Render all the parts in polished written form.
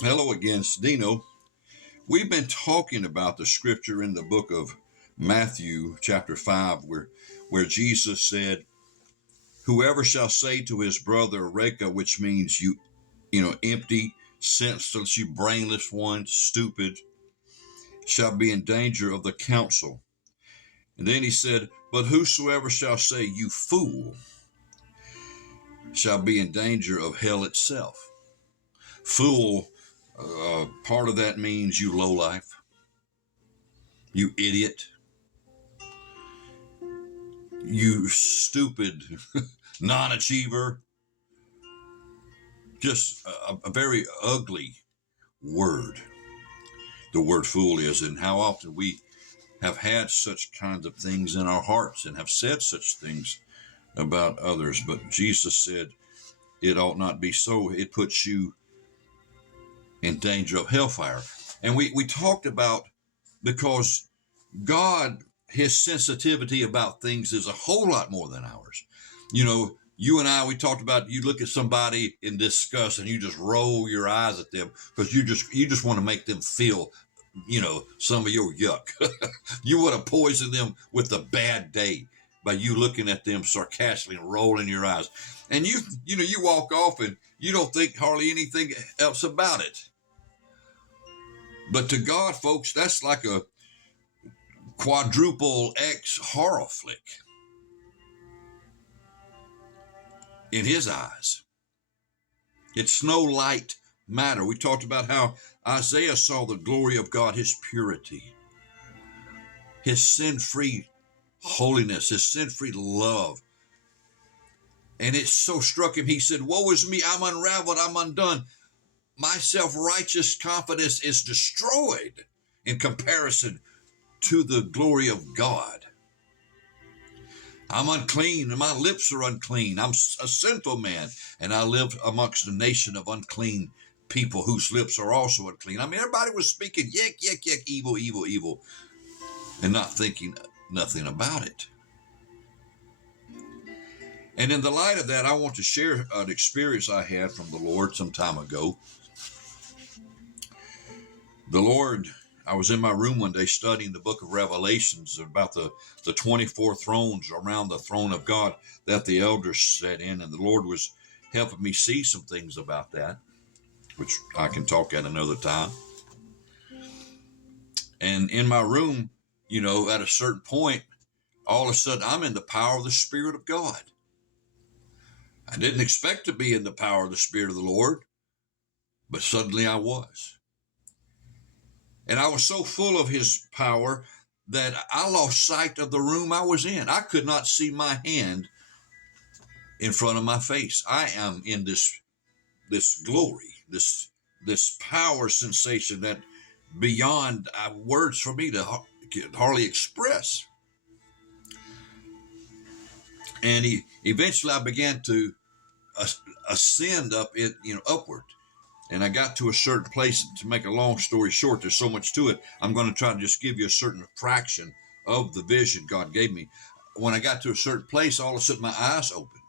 Hello again, it's Dino. We've been talking about the scripture in the book of Matthew, chapter 5, where Jesus said, "Whoever shall say to his brother, Reka," which means empty, senseless, you brainless one, stupid, shall be in danger of the council. And then he said, "But whosoever shall say, you fool, shall be in danger of hell itself." Fool, part of that means you lowlife, you idiot, you stupid non-achiever, just a very ugly word. The word fool is, and how often we have had such kinds of things in our hearts and have said such things about others. But Jesus said it ought not be so. It puts you in danger of hellfire. And we talked about, because God, his sensitivity about things is a whole lot more than ours. You and I, we talked about, you look at somebody in disgust and you just roll your eyes at them because you just want to make them feel, some of your yuck. You want to poison them with a bad day by you looking at them sarcastically and rolling your eyes. And you walk off and you don't think hardly anything else about it. But to God, folks, that's like a quadruple X horror flick in his eyes. It's no light matter. We talked about how Isaiah saw the glory of God, his purity, his sin-free holiness, his sin-free love. And it so struck him, he said, "Woe is me, I'm unraveled, I'm undone. My self-righteous confidence is destroyed in comparison to the glory of God. I'm unclean and my lips are unclean. I'm a sinful man, and I live amongst a nation of unclean people whose lips are also unclean." I mean, everybody was speaking yuck, yuck, yuck, evil, evil, evil, and not thinking nothing about it. And in the light of that, I want to share an experience I had from the Lord some time ago. I was in my room one day studying the book of Revelations about the 24 thrones around the throne of God that the elders sat in, and the Lord was helping me see some things about that, which I can talk at another time. And in my room, at a certain point, all of a sudden, I'm in the power of the Spirit of God. I didn't expect to be in the power of the Spirit of the Lord, but suddenly I was. And I was so full of his power that I lost sight of the room I was in. I could not see my hand in front of my face. I am in this glory, this power sensation that beyond words for me to hardly express. And eventually I began to ascend upward. And I got to a certain place. To make a long story short, there's so much to it. I'm going to try to just give you a certain fraction of the vision God gave me. When I got to a certain place, all of a sudden my eyes opened.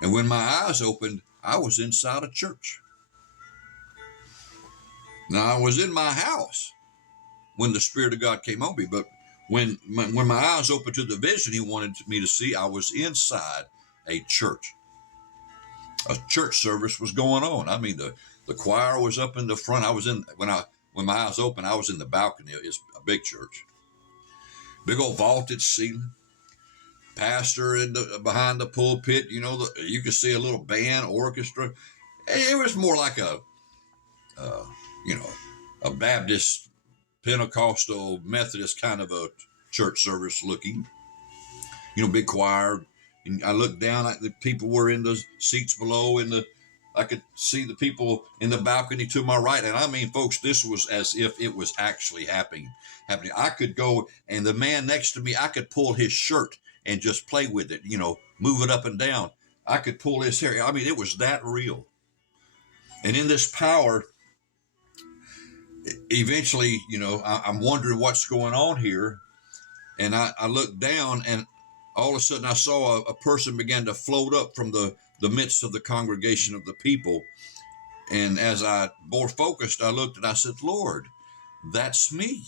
And when my eyes opened, I was inside a church. Now, I was in my house when the Spirit of God came on me, but when my eyes opened to the vision he wanted me to see, I was inside a church. A church service was going on. I mean, the choir was up in the front. I was when my eyes opened, I was in the balcony. It's a big church, big old vaulted ceiling. Pastor behind the pulpit. You could see a little band orchestra. It was more like a Baptist, Pentecostal, Methodist kind of a church service looking. Big choir. And I looked down at the people were in the seats below, I could see the people in the balcony to my right. And I mean, folks, this was as if it was actually happening. I could go, and the man next to me, I could pull his shirt and just play with it, move it up and down. I could pull his hair. I mean, it was that real. And in this power, eventually, I'm wondering what's going on here. And I looked down, and all of a sudden I saw a person began to float up from the midst of the congregation of the people. And as I more focused, I looked and I said, Lord, that's me.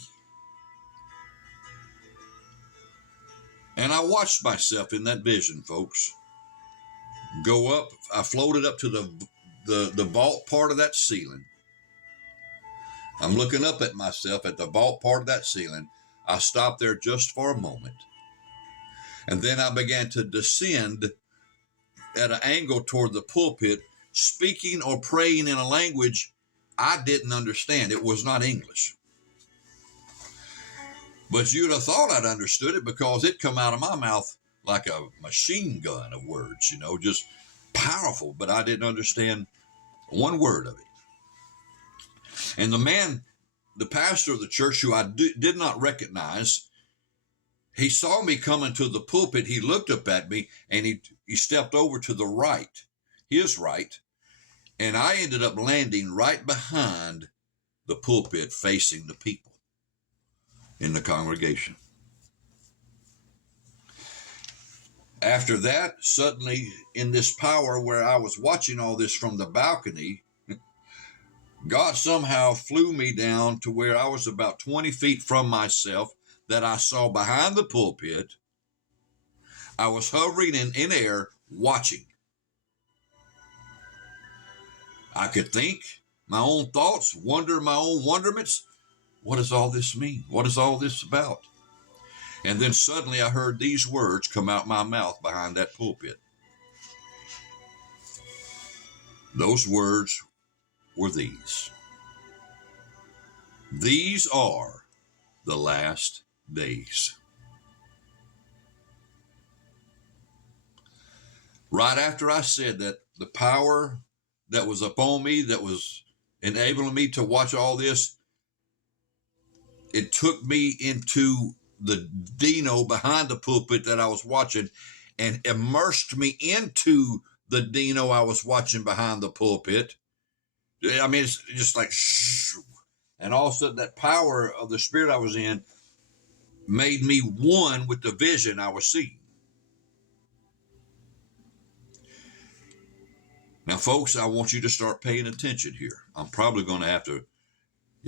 And I watched myself in that vision, folks, go up. I floated up to the vault part of that ceiling. I'm looking up at myself at the vault part of that ceiling. I stopped there just for a moment. And then I began to descend at an angle toward the pulpit, speaking or praying in a language I didn't understand. It was not English. But you'd have thought I'd understood it because it come out of my mouth like a machine gun of words, just powerful. But I didn't understand one word of it. And the pastor of the church, who I did not recognize, he saw me coming to the pulpit. He looked up at me and he stepped over to the right, his right. And I ended up landing right behind the pulpit facing the people in the congregation. After that, suddenly in this power where I was watching all this from the balcony, God somehow flew me down to where I was about 20 feet from myself, that I saw behind the pulpit. I was hovering in air watching. I could think my own thoughts, wonder my own wonderments. What does all this mean? What is all this about? And then suddenly I heard these words come out my mouth behind that pulpit. Those words were these. These are the last days. Right after I said that, the power that was upon me, that was enabling me to watch all this, it took me into the Dino behind the pulpit that I was watching and immersed me into the Dino I was watching behind the pulpit. I mean, it's just like, and all of a sudden that power of the spirit I was in made me one with the vision I was seeing. Now, folks, I want you to start paying attention here. I'm probably going to have to,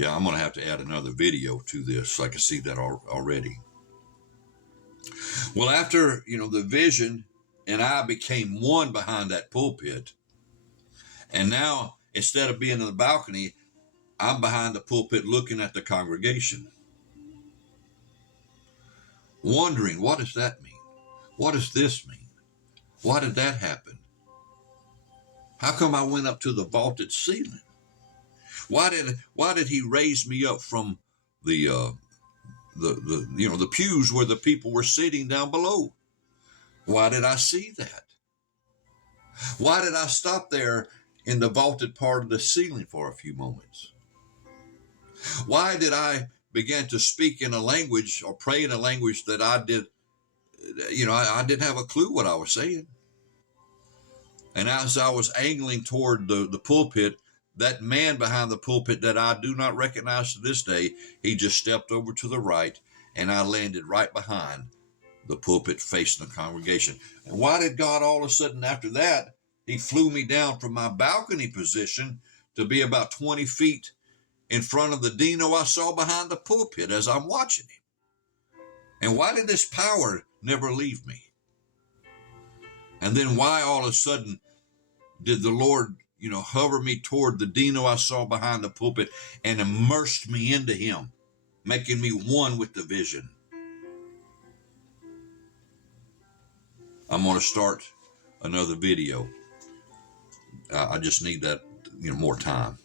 I'm going to have to add another video to this so I can see that already. Well, after, the vision and I became one behind that pulpit, and now instead of being in the balcony, I'm behind the pulpit looking at the congregation, wondering, what does that mean? What does this mean? Why did that happen? How come I went up to the vaulted ceiling? Why did he raise me up from the pews where the people were sitting down below? Why did I see that? Why did I stop there in the vaulted part of the ceiling for a few moments? Why did I begin to speak in a language or pray in a language that I didn't have a clue what I was saying? And as I was angling toward the pulpit, that man behind the pulpit that I do not recognize to this day, he just stepped over to the right, and I landed right behind the pulpit facing the congregation. And why did God all of a sudden after that, he flew me down from my balcony position to be about 20 feet in front of the Dino I saw behind the pulpit as I'm watching him? And why did this power never leave me? And then why all of a sudden did the Lord, hover me toward the Dino I saw behind the pulpit and immersed me into him, making me one with the vision? I'm going to start another video. I just need that, more time.